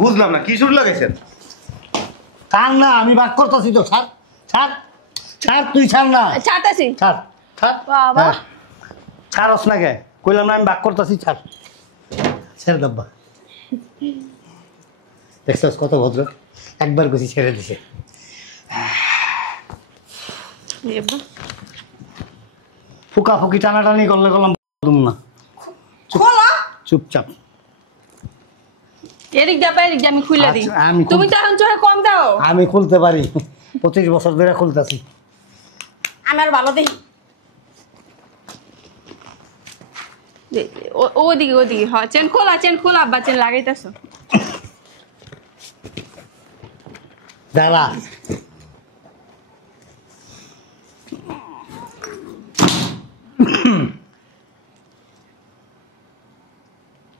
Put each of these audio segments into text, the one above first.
বুঝলাম না কি শুরু লাগাইছেন? ছাড় না, আমি বাক করতেছি তো। ছাড় ছাড় ছাড়, তুই ছাড় না। ছাড়তাছি। ছাড় ছাড় বাবা ছাড়স না কে? কইলাম না আমি বাক করতেছি। ছাড় ছেড়ে দাব্বা। দেখছস কত ভদ্র, একবার গুছি ছেড়ে দিছে। ফুকা ফুকি টানাটানি করলে করলাম না। চুপচাপ এদিক যাবে, এদিক আমি খুলে দিই। তুমি তো এখন চোখে কম দাও। আমি খুলতে পারি, 25 বছর ধরে খুলতেছি। আমার ভালো দেখি ওদিকে ওদিকে। হ্যাঁ চেন খোলা, চেন খোলা। আব্বা চেন লাগাইতেছ। দাঁড়া।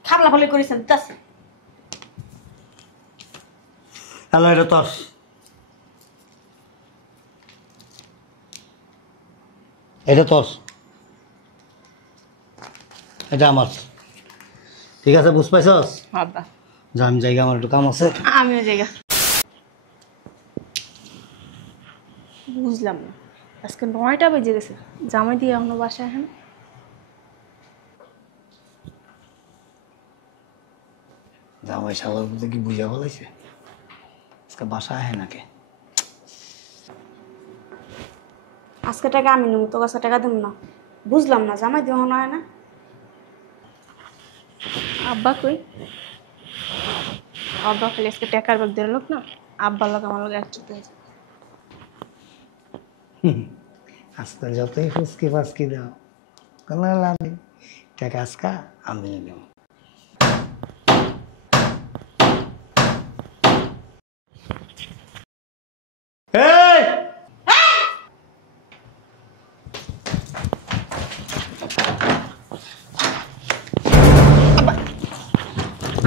খাবলা ফলে করেছেন তাছে। হ্যালো, এটা তোর। এটা তোর, এটা আমার। ঠিক আছে, বুঝ পাইছস? আব্বা যা, আমি জায়গা, আমার একটু কাম আছে। আমিও জায়গা। বুঝলাম না, আজকে 9টা বেজে গেছে, জামাই দিয়ে এখনো বাসায় এখন। জামাই শালার মধ্যে কি বুঝা বলাইছে, আজকে বাসা আহে নাকি? আজকে টাকা আমি নেব, তোর কাছে টাকা দেব না। বুঝলাম না, জামাই দেওয়া হয় না। আব্বা কই? আব্বা খালি আজকে টাকার ব্যাগ দিয়ে লোক না। আব্বার লোক আমার লোক একসাথে আছে। আজকে যতই ফুসকি ফাসকি দাও, কোনো লাভ নেই। টাকা আজকা আমি নেব।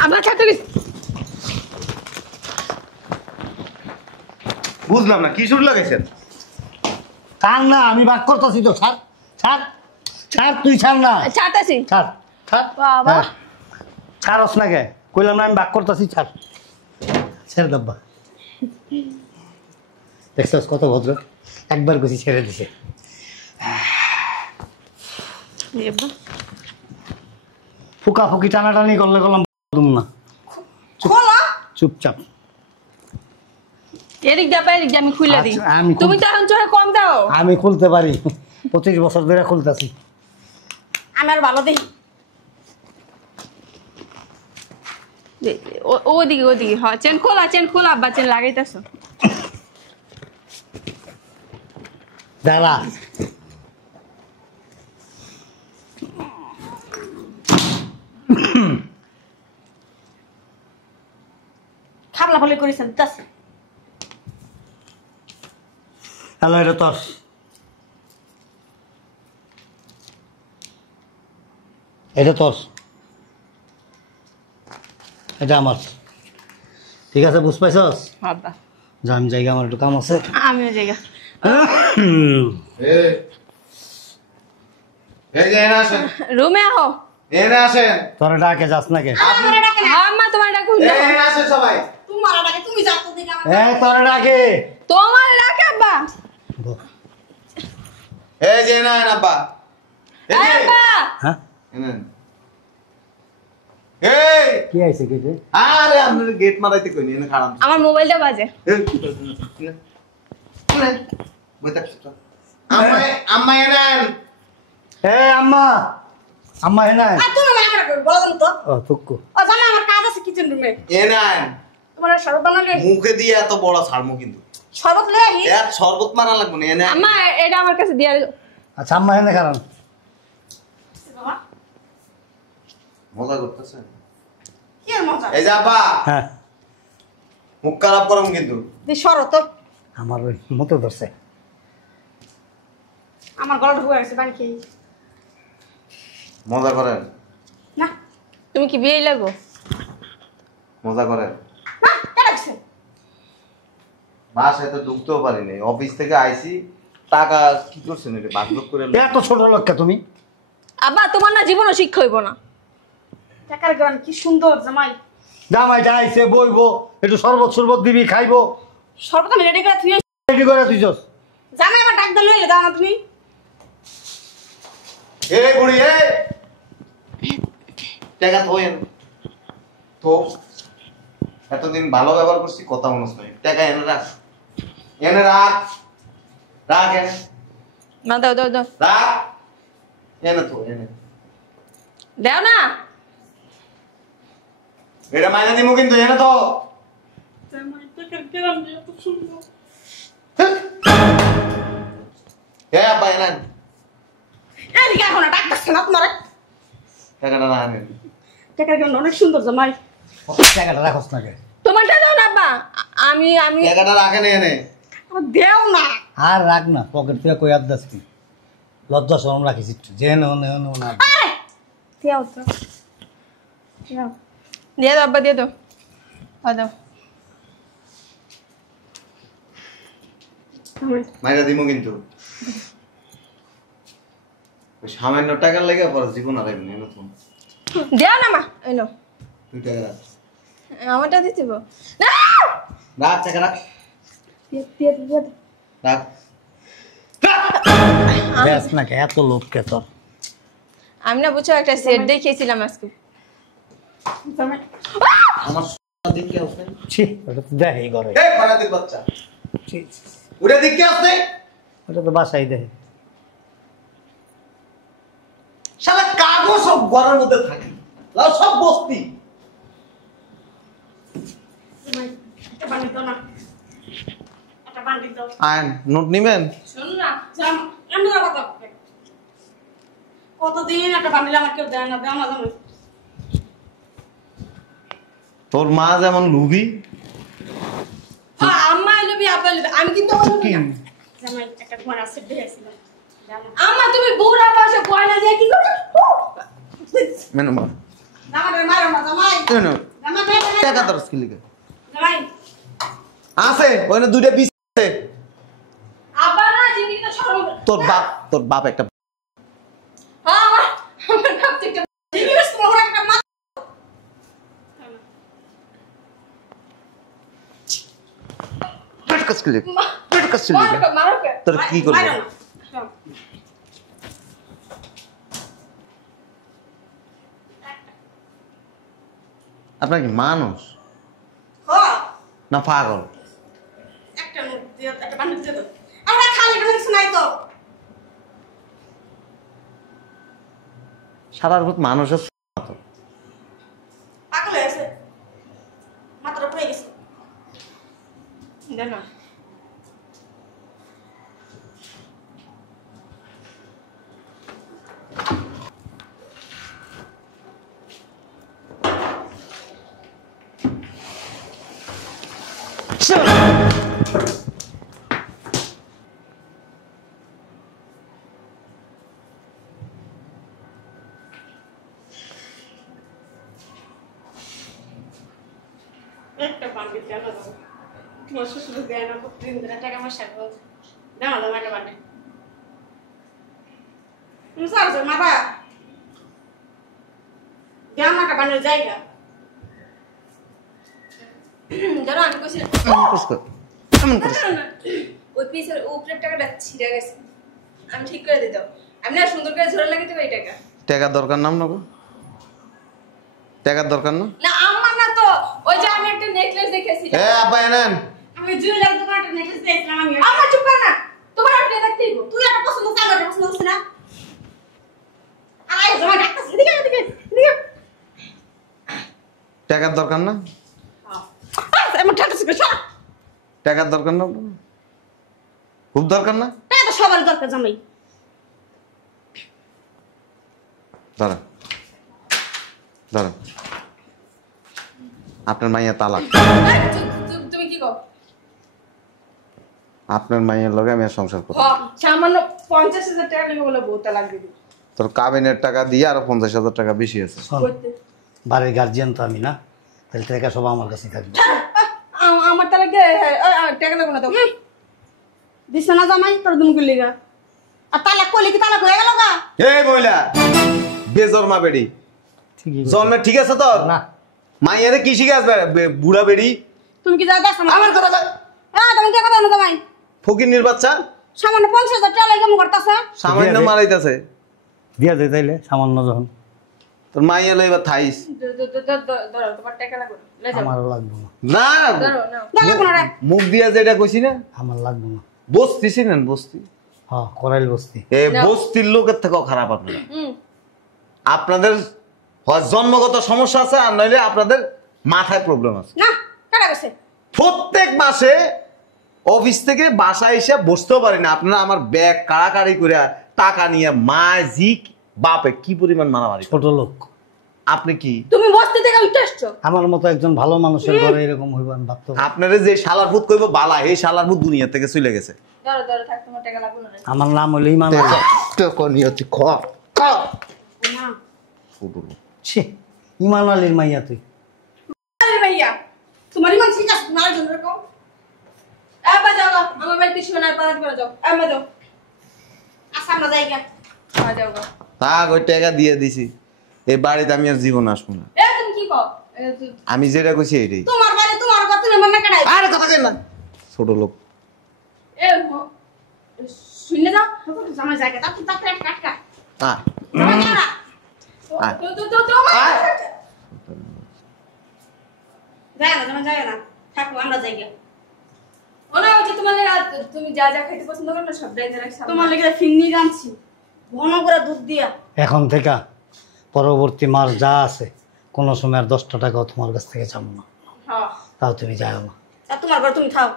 আব্বা ছাড়তে গেছি। বুঝলাম না কি শুরু লাগাইছেন? ছাড় না, আমি বাক করতেছি তো। ছাড় ছাড় ছাড়, তুই ছাড় না। ছাড়তাছি। ছাড় ছাড়। বাবা ছাড়স না কে? কইলাম না আমি বাক করতেছি। ছাড় ছেড়ে দাব্বা। দেখছস কত ভদ্র, একবার গুছি ছেড়ে দিছে। ফুকা ফুকি টানাটানি করলে করলাম না। চুপচাপ এদিক যাবে, এদিক আমি খুলে দিই। তুমি তো এখন চোখে কম দাও। আমি খুলতে পারি, 25 বছর ধরে খুলতেছি। আমার ভালো দেখি ওদিকে ওদিকে। হ্যাঁ চেন খোলা, চেন খোলা। আব্বা চেন লাগাইতেছ। দাঁড়া। খাবলা ফলে করেছেন তাছে। হ্যালো, এটা তোর। এটা তোর, এটা আমার। ঠিক আছে, বুঝ পাইছস? আব্বা যা, আমি জায়গা, আমার একটু কাম আছে। আমিও জায়গা। রুমে আহো। এনে আসেন। তোরা ডাকে যাস নাকি? আম্মা তোমার ডাকে। এনে আসেন সবাই। তোমার ডাকে তুমি যাও তো দিকে আমার। তোরা ডাকে। তোমার ডাকে আব্বা। এই যে না আব্বা। এই যে আব্বা হ্যাঁ, এনেন। এই কি আইছে কেটে? আরে আপনার গেট মারাইতে কইনি, এনে খারাপ। আমার মোবাইলটা বাজে। এই আম্মা আম্মা এনেন। আম্মা, আম্মা হেনা। আর তুমি আমাকে রাখো, বলো তো। ও তুক্কু। ও জানা আমার কাজ আছে কিচেন রুমে। এনেন। তোমার শরবত বানালে মুখে দিয়ে এত বড় ছাড়মু কিন্তু। শরবত লয়ে আহি। এক শরবত মারা লাগবে না। এনে আম্মা এটা আমার কাছে দিয়া। আচ্ছা, আম্মা হেনা কারণ বাবা মজা করতেছে। কি আর মজা। এই যে আব্বা, হ্যাঁ, মুখ খারাপ করম কিন্তু। দি শরবত আমার ওই মতো ধরছে। আমার গলা ঢুকে গেছে পানি খেয়ে। মজা করেন। না তুমি কি বিয়ে লাগো? মজা করেন। না কে রাখছে? বাসায় তো ঢুকতেও পারিনি, অফিস থেকে আইছি। টাকা কি করছেন এটা? বাসলোক করে এত ছোট লোককে তুমি। আব্বা তোমার না জীবনও শিক্ষা হইব না। টাকার গ্রাম কি সুন্দর জামাই। জামাইটা আইছে বইবো, একটু শরবত শরবত দিবি, খাইবো। শরবত আমি রেডি করে থুয়ে রেডি করে তুইছস? জামাই আমার ডাক দিলে লইলে দাও না তুমি। এই বুড়ি এ টাকা থোয়েন তো এতদিন ভালো ব্যবহার করছি, কথা মনে হয় টাকা এনে রাখ, এনে রাখ, রাখ এনে না দাও দাও দাও রাখ, এনে তো এনে দাও না। এটা মাইনা দিমু কিন্তু, এনে তো জামাই টাকা গেলাম যে এত সুন্দর। এ আব্বা এনে এদিকে এখন ডাক দিচ্ছে না তোমার। টাকাটা না আনেন। টাকা গেলাম অনেক সুন্দর জামাই। টাকাটা রাখস না কে? তোমারটা দাও না আব্বা। আমি আমি টাকাটা রাখেন এনে। আমার দেও না। আর রাখ না, পকেট থেকে কই আদাস কি লজ্জা শরম রাখিস একটু, যে না না। দেও তো। দেও। দিয়ে দাও আব্বা, দিয়ে দাও। দাও মাইনা দিমু কিন্তু, ওই সামান্য টাকার লেগে পরে জীবন আর এমনি নতুন। দেও না মা, এই নাও। তুই টাকা রাখ, আমারটা দিতে না। রাখ টাকা রাখ, রাখ। ব্যাস না কে এত লোক কে তোর? আমি না বুঝছো একটা সেট দেখিয়েছিলাম আজকে। জামাই আমার দিক কে আসবে? ছি, ওটা তো দেখেই ঘরে। এই ফাটাতির বাচ্চা, ছি, ওটা দিক কে আসবে? ওটা তো বাসাই দেখে। শালা কাগজ সব ঘরের মধ্যে থাকে, লাও সব বস্তি। জামাই একটা বান্ডিল দাও না। একটা বান্ডিল দাও। আইন নোট নিবেন? শোন না, জাম এমনি কথা বলবে। কতদিন একটা বান্ডিল আমার কেউ দেয় না, দেও না জামাই। তোর মা যেমন লুবি, হ্যাঁ আম্মা এলবি আব্বা এলবি, আমি কিন্তু বলবো না। জামাই একটা ঘর আছে দিয়েছিলাম। জানো আম্মা তুমি বুড়া বয়সে গয়না দিয়ে কি করবে? মেনু মা জামাই মারো না জামাই। মেনু জামাই টাকা তোর স্কিলিকে জামাই আছে, ওখানে দুইটা পিস আছে। আব্বা না জিনিসটা সরম। তোর বাপ একটা হ্যাঁ আমার ভাব থেকে জিনিস তোমার একটা মা। পেটকা স্কিলিকে, পেটকা মারো স্কিলিকে কে, মারো কে। তোর কি করবে? মারো না। চল। আপনার কি মানুষ হ্যাঁ না পাগল? একটা নোট দিয়ে একটা বান্ডিল দিয়ে দাও। আমরা খালি কোনো কিছু নাই তো। সারার ভূত মানুষের পাগল হয়ে গেছে। মাথাটা পড়ে গেছে। দেন না। একটা বান্ডিল দেও না জামাই। তোমার শ্বশুর দেয় না, প্রতিদিন ধরে টাকা পয়সা দাও। দেও না জামাই একটা বান্ডিল। তুমি সারছো মাথা। দেও না একটা বান্ডিল জায়গা। জানো আমি কইছিলাম এমন করিস কর, এমন করিস। ওই পিসের উপরের টাকাটা ছিঁড়ে গেছে, আমি ঠিক করে দিতাম। আমি না সুন্দর করে ঝোলা লাগিয়ে দেবো এই টাকা। টাকার দরকার নাম না গো, টাকার দরকার না। না আমার না তো, ওই যে আমি একটা নেকলেস দেখেছি। এ আব্বা এনেন। আমি জুয়েলার দোকানে একটা নেকলেস দিয়েছিলাম আমি। আমার চুপ কর না, তোমার আপনি দেখতেই গো। তুই একটা পছন্দ চাই, একটা পছন্দ হচ্ছে না। আয় জামাই ডাকতেছে, এদিকে এদিকে এদিকে। টাকার দরকার না, এমন ঠাট্টাছে করে সরা। টাকার দরকার না, খুব দরকার না। টাকা তো সবারই দরকার জামাই। ধরেন ধরেন, আপনার মাইয়া তালাক। তুমি কি কও? আপনার মাইয়ের লগে আমি আর সংসার করি। সামান্য 50,000 টাকা লেগে বলে বউটা লাগবে। তোর কাবিনের টাকা দিয়ে আরো 50,000 টাকা বেশি আছে। শোন, বাড়ির গার্জিয়ান তো আমি না, তাহলে টাকা সব আমার কাছে থাকবে। আমার তালাকে টাকা লাগবে না তো। দিছে না জামাই তোর দুম গুলিগা। আর তালাক কইলে কি তালাক হয়ে গেল গা? এই বইলা বেজর মা বেডি ঠিকই জন্মে ঠিক আছে তোর? না, মাইয়ারে কি শিখাস বুড়া বেড়ি? তুমি কি যা দাস আমার কথা কয়। তুমি কি কথা না ভাই ফকিন্নির বাচ্চা সামান্য 50,000 টাকা লাগে কেমন করতাছে সামান্য মারাইতাছে। দিয়া দে তাইলে সামান্য যখন। তোর মাইয়া লইবা থাইস। ধরো তোমার টাকা লাগবে না, লয়ে যাও। আমারও লাগবে না, না ধরো নাও। দেখা কোন রে মুখ দিয়া যেটা কইছি না আমার লাগবে না। বস্তি ছিলেন বস্তি। হ্যাঁ করাইল বস্তি। বস্তির লোকের থেকেও খারাপ আপনারা। হুম আপনাদের হয় জন্মগত সমস্যা আছে আর নইলে আপনাদের মাথায় প্রবলেম আছে। না কাটা গেছে প্রত্যেক মাসে অফিস থেকে বাসায় এসে বসতেও পারি না, আপনারা আমার ব্যাগ কাড়াকাড়ি করে টাকা নিয়ে মাজিক বাপে কি পরিমাণ মারামারি। ছোট লোক আপনি কি তুমি বস্তি থেকে উঠে আসছো? আমার মতো একজন ভালো মানুষের ঘরে এরকম হইব আমি ভাবতে পারি না। আপনারা যে শালার ভূত কইব বালা, এই শালার ভূত দুনিয়া থেকে চলে গেছে। ধরো ধরো থাক, তোমার টাকা লাগবে না। আমার নাম হইলো ইমান আলী। না ছি, ইমান আলীর মাইয়া তুই। আরে ভাইয়া তোমারই মান ঠিক আছে তোমার জন্য কও আবার যাও গো, আমার বাড়িতে সোনার পালাট করে যাও। আবার যাও। আচ্ছা আমরা যাই গা যাও গো। থাক, ওই টাকা দিয়ে দিছি, এই বাড়িতে আমি আর জীবন আসবো না। তুমি কি কও? আমি যেটা কইছি এইটাই। তোমার বাড়ি তোমার কথা তুমি মনে কাটাই আরে কথা কেন না, ছোট লোক। শুনে যাও। জামাই জায়গা তার তার কাটকা আয় জামাই যাও না আয় তো আয়। যায় না জামাই যায় না থাকো আমরা যাই গা ওনা ওই যে তোমার তুমি যা যা খাইতে পছন্দ করো না সব ডাইতে রাখছি। তোমার লেগে ফিন্নি রাঁধছি ঘন করে দুধ দিয়া এখন থেকে পরবর্তী মাস যা আছে কোনো সময় আর 10টা টাকাও তোমার কাছ থেকে চাবো না, হ্যাঁ তাও তুমি যাও না। আর তোমার ঘর তুমি থাও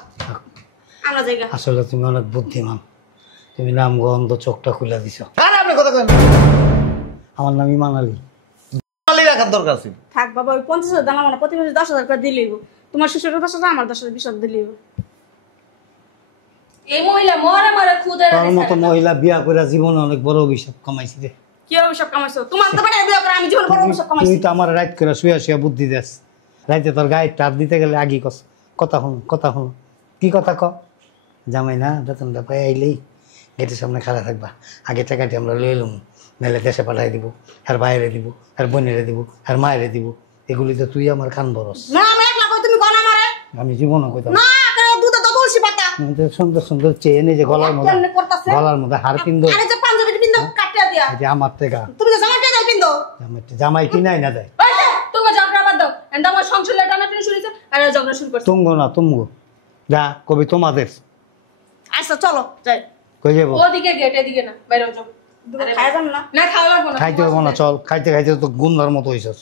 আমরা যাই গা আসলে তুমি অনেক বুদ্ধিমান, তুমি নাম গন্ধ চোখটা খুলে দিছ। আরে আপনি কথা কেন, আমার নাম ইমান আলী। খালি রাখার দরকার ছিল। থাক বাবা ওই 50,000 দাম আমরা প্রতি মাসে 10,000 করে দিলেই তোমার শ্বশুরের 10,000 আমার 10,000 20,000 দিলেই এই মহিলা মরে মরে খুদে তোর মতো মহিলা বিয়া করে জীবনে অনেক বড় অভিশাপ কমাইছি রে। কি হবে সব কামাইছো তোমার তো বাড়ি বিয়ে করে আমি জীবন বড় সব কামাইছি তুই তো আমার রাইত করে শুয়া শুয়া বুদ্ধি দেস, রাইতে তোর গায়ে টাপ দিতে গেলে আগি কস কথা শুন কথা শুন। কি কথা ক? জামাই না বেতনটা পাই আইলেই গেটের সামনে খাড়া থাকবা, আগে টাকাটি আমরা লয়ে এলুম, নাহলে দেশে পাঠাই দিব, আর বাইরে দিব, আর বোনেরে দিব, আর মায়েরে দিব। এগুলিতে তুই আমার কান বরস। না আমি একলা কই তুমি কোন আমারে আমি জীবনও কইতাম না করে দুধে তো তুলসী পাতা সুন্দর সুন্দর চেয়ে এই যে গলার মধ্যে, কেমনে করতাছে গলার মধ্যে হার পিন্দ, আরে যে পাঞ্জাবি পিন্দো কাটিয়া দিয়া এই যে আমার থেকে তুমি যে জামাইটা যাই পিন্দো জামাই কিনাই না দেয়। ওই যে তুমি ঝগড়া বাদ দাও। এন্ড আমার সংসার টানাটানি শুনেছে আর ঝগড়া শুরু করছে। তুমগো না তুমগো, যা কবি তোমাদের আচ্ছা চলো যাই কই যাবো। ওদিকে গেট এদিকে না, বাইরে যাও। খাই যাম না না খাওয়া লাগবে না। খাইতে হবো না, চল খাইতে খাইতে তো গুন্ধার মতো হইছস।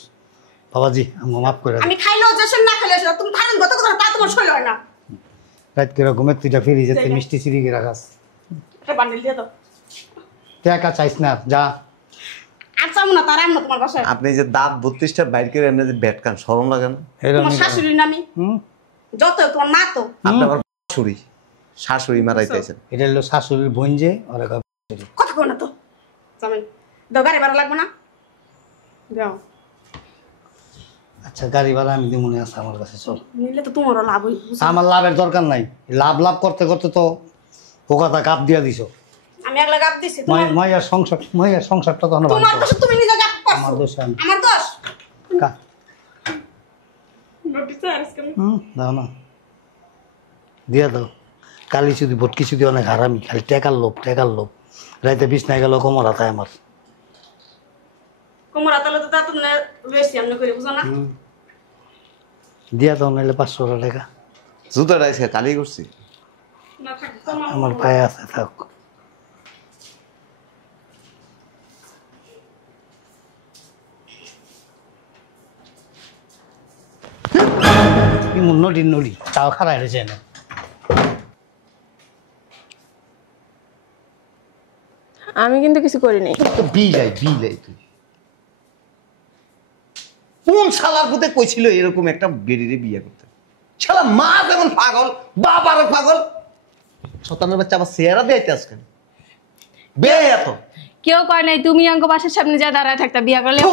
বাবাজি আমাকে মাফ করে আমি খাইলেও যেসব না খাইলে সেসব তুমি খাইলেন কত কথা তা তোমার শৈল হয় না রাত করে ঘুমের তুইটা ফিরে যেতে মিষ্টি সিরিকে রাখাস। একটা বান্ডিল দিয়ে দাও টাকা চাইস না, যা। আর চাম না তার আমরা তোমার বাসায় আপনি যে দাঁত 32টা বাইর করে এনে যে ব্যাট কান শরম লাগে না? এরকম তোমার শাশুড়ির নামি যত তোমার মা তো আপনি আমার শাশুড়ি, শাশুড়ি মারাইতেছেন। এটা হলো শাশুড়ির বোন যে ওরা কথা কো না তো জামাই দাও গাড়ি ভাড়া লাগবে না দাও আচ্ছা গাড়ি ভাড়া আমি দিব মনে আছে আমার কাছে, চল। নিলে তো তোমারও লাভ হই আমার লাভের দরকার নাই, লাভ লাভ করতে করতে তো পোকাটা কাপ দিয়া দিছ। আমি একলা গাপ দিছি তোমার মাইয়ার সংসারটা তখন তোমার দোষ তুমি নিজে গাপ করছো আমার দোষ আমি আমার দোষ দাও না, দিয়া দাও। কালি শুধু ভটকি শুধু অনেক হারামি, খালি টেকার লোভ। রাইতে বিছনায় গেল কোমর হাতায় আমার। কোমর আতালে তো তা তো বেশি আমি করে বুঝো না দিয়া দাও, নাইলে 500 টাকা জুতা ডাইছে কালি করছি। না থাক তোমার আমার পায়ে আছে, থাক। নড়ি তাও খারাই রয়েছে না। আমি কিন্তু কিছু করি নাই। বিলাই তুই কোন শালার পুতে কইছিল এরকম একটা বেরিয়ে বিয়ে করতে? শালা মা যেমন পাগল, বাবার পাগল, শতানের বাচ্চা আবার চেহারা দিয়েছে আজকে বে এত। কেউ কয় নাই তুমি অঙ্ক বাসার সামনে যা দাঁড়ায় থাকতা বিয়া করলে।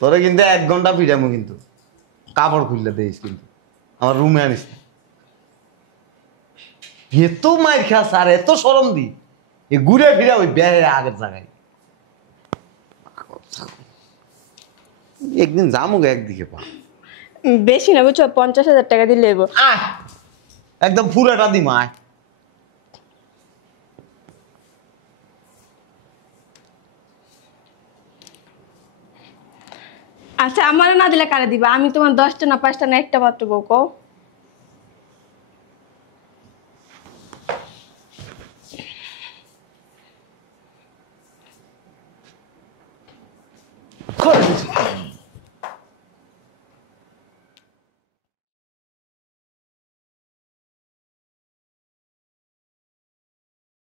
তোরে কিন্তু 1 ঘন্টা ফিরামো, কিন্তু কাপড় খুললে দিস, কিন্তু আমার রুমে আনিস না। এত মায়ের খাস আর এত সরম দি এ ঘুরে ফিরে ওই বেড়ে আগের জায়গায় একদিন যামুক একদিকে পা বেশি না বুঝছো, 50,000 টাকা দিলে এবো। আয় একদম পুরাটা দিম আয়। আচ্ছা আমার না দিলে কারে দিবা? আমি তোমার 10টা না 5টা না একটা মাত্র বউ কও।